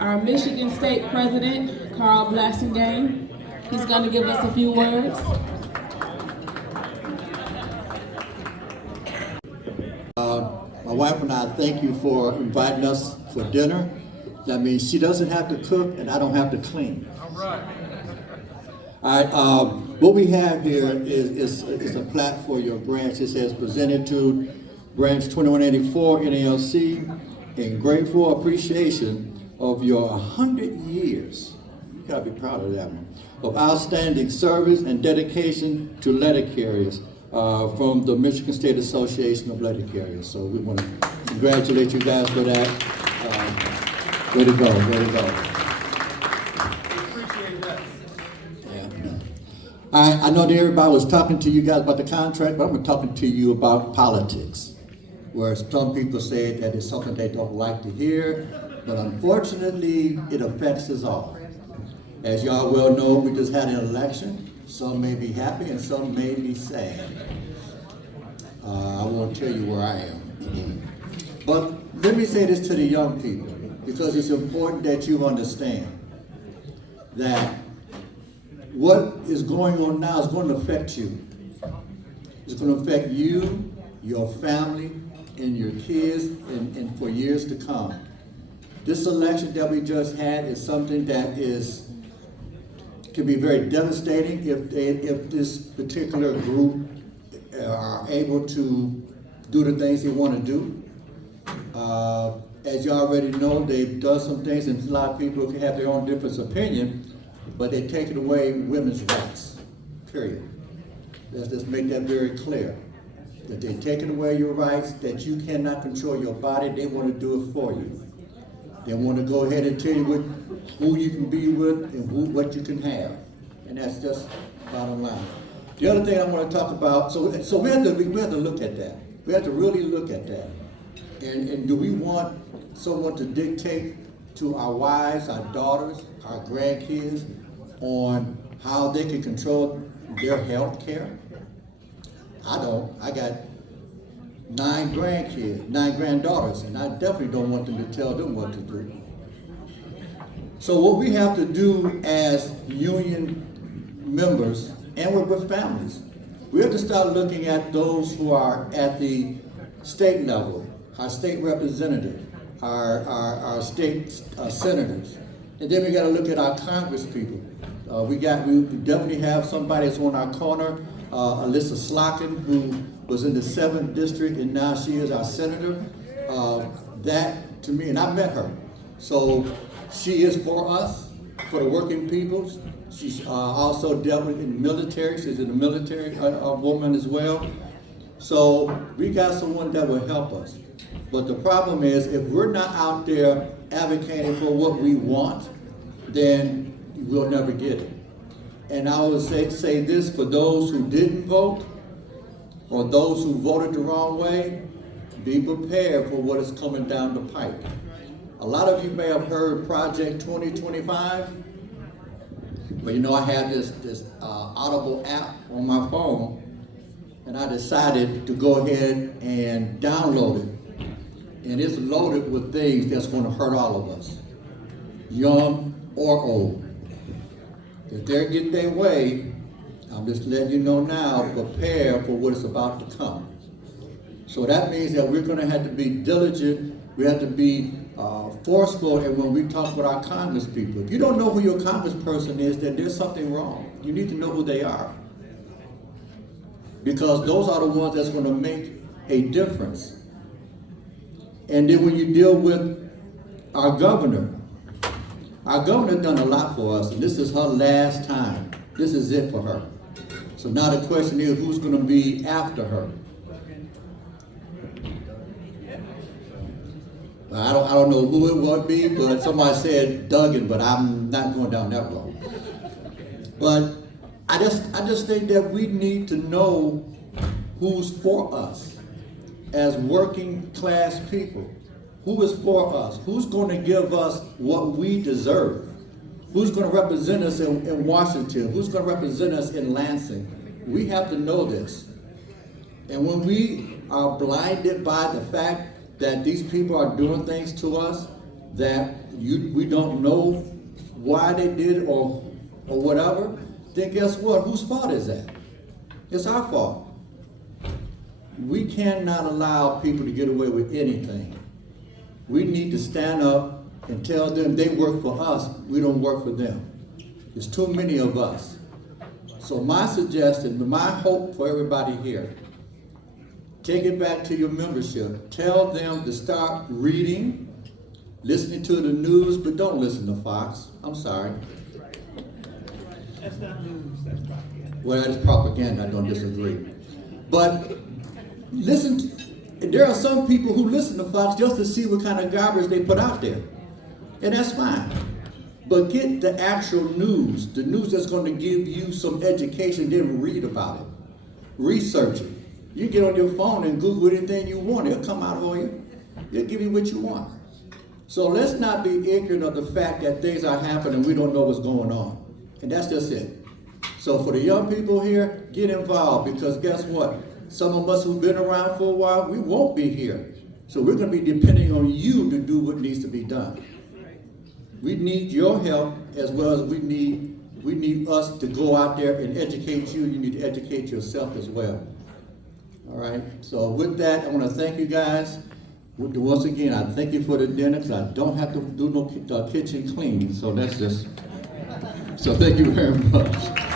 our Michigan State President, Carl Blassingame. He's going to give us a few words. My wife and I thank you for inviting us for dinner. That means she doesn't have to cook and I don't have to clean. All right. All right, what we have here is a plaque for your branch. It says presented to branch 2184 NALC in grateful appreciation of your 100 years. You gotta be proud of that one. Of outstanding service and dedication to letter carriers from the Michigan State Association of Letter Carriers. So we want to congratulate you guys for that. Way to go, way to go. Appreciate that. Yeah. I know that everybody was talking to you guys about the contract, but I'm talking to you about politics, where some people say that it's something they don't like to hear, but unfortunately, it affects us all. As y'all well know, we just had an election. Some may be happy and some may be sad. I won't tell you where I am. But let me say this to the young people, because it's important that you understand that what is going on now is going to affect you. It's going to affect you, your family, and your kids, and for years to come. This election that we just had is something that can be very devastating if this particular group are able to do the things they want to do. As you already know, they've done some things, and a lot of people can have their own different opinion, but they're taking away women's rights, period. Let's just make that very clear. That they're taking away your rights, that you cannot control your body, they want to do it for you. They want to go ahead and tell you who you can be with and what you can have. And that's just bottom line. The other thing I want to talk about, so we have to look at that. We have to really look at that. And do we want someone to dictate to our wives, our daughters, our grandkids on how they can control their health care? I don't. I got 9 granddaughters, and I definitely don't want them to tell them what to do. So what we have to do as union members and with families, we have to start looking at those who are at the state level, our state representative, our state senators, and then we got to look at our Congress people. We definitely have somebody that's on our corner, Alyssa Slockin, who was in the 7th district, and now she is our senator. That to me, and I met her, so she is for us, for the working people. She's also dealt with in the military. She's in the military, a woman as well. So we got someone that will help us. But the problem is, if we're not out there advocating for what we want, then we'll never get it. And I would say this for those who didn't vote, or those who voted the wrong way, be prepared for what is coming down the pipe. A lot of you may have heard Project 2025, but you know I have this Audible app on my phone, and I decided to go ahead and download it. And it's loaded with things that's going to hurt all of us, young or old. If they're getting their way, I'm just letting you know now, prepare for what is about to come. So that means that we're going to have to be diligent, we have to be forceful, and when we talk with our Congress people. If you don't know who your congressperson is, then there's something wrong. You need to know who they are. Because those are the ones that's going to make a difference. And then when you deal with our governor done a lot for us, and this is her last time. This is it for her. So now the question is, who's going to be after her? Well, I don't know who it would be, but somebody said Duggan, but I'm not going down that road. But I just think that we need to know who's for us as working class people. Who is for us? Who's going to give us what we deserve? Who's going to represent us in Washington? Who's going to represent us in Lansing? We have to know this. And when we are blinded by the fact that these people are doing things to us that we don't know why they did it or whatever, then guess what? Whose fault is that? It's our fault. We cannot allow people to get away with anything. We need to stand up and tell them they work for us, we don't work for them. There's too many of us. So my suggestion, my hope for everybody here, take it back to your membership. Tell them to start reading, listening to the news, but don't listen to Fox. I'm sorry. That's not news, that's propaganda. Well, that's propaganda, I don't disagree. But listen, there are some people who listen to Fox just to see what kind of garbage they put out there. And that's fine. But get the actual news, the news that's going to give you some education, then read about it. Research it. You get on your phone and Google anything you want, it'll come out for you. It'll give you what you want. So let's not be ignorant of the fact that things are happening, we don't know what's going on. And that's just it. So for the young people here, get involved, because guess what? Some of us who've been around for a while, we won't be here. So we're going to be depending on you to do what needs to be done. We need your help as well as we need us to go out there and educate you. You need to educate yourself as well. All right. So with that, I want to thank you guys. Once again, I thank you for the dinner, because I don't have to do no kitchen cleaning. So that's just. So thank you very much.